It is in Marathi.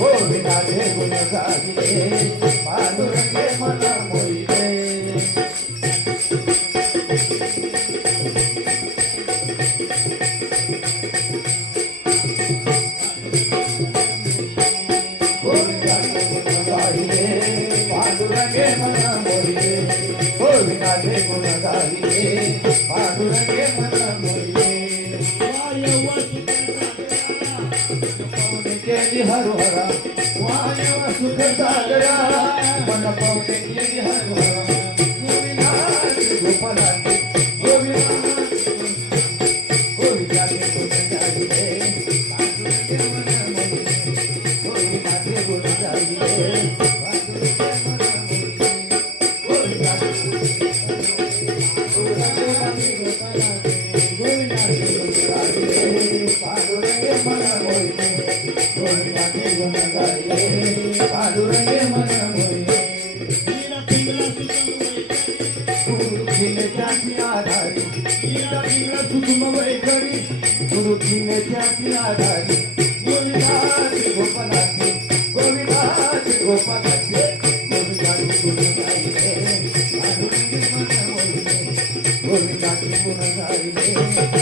गोविंदाचे गुण गाविले पांडुरंगे मन मोहिले गोविंदाचे गुण गाविले पांडुरंगे मन मोहिले गोविंदाचे गुण गाविले पांडुरंगे मन मोहिले केली हरहरा वायव सुख सागरा मन पावते केली हरहरा गोविंदाचे गोपालाचे गोविंदाचे गुण गाविले पांडुरंगे मन मोहिले गोविंदाचे गुण गाविले पांडुरंगे मन मोहिले गोविंदाचे गुण गाविले पांडुरंगे मन मोहिले गोविंदाचे गुण गाविले पांडुरंगे मन मोहिले गुरुजीने त्याची आधारी सुकुम वैखरी गुरुजीने त्याची आधारी गोविंदाचे गोपालाचे गोविंदाचे गोपालाचे गोविंदाचे गुण गाविले पांडुरंगे मन मोहिले गोविंदाचे गुण गाविले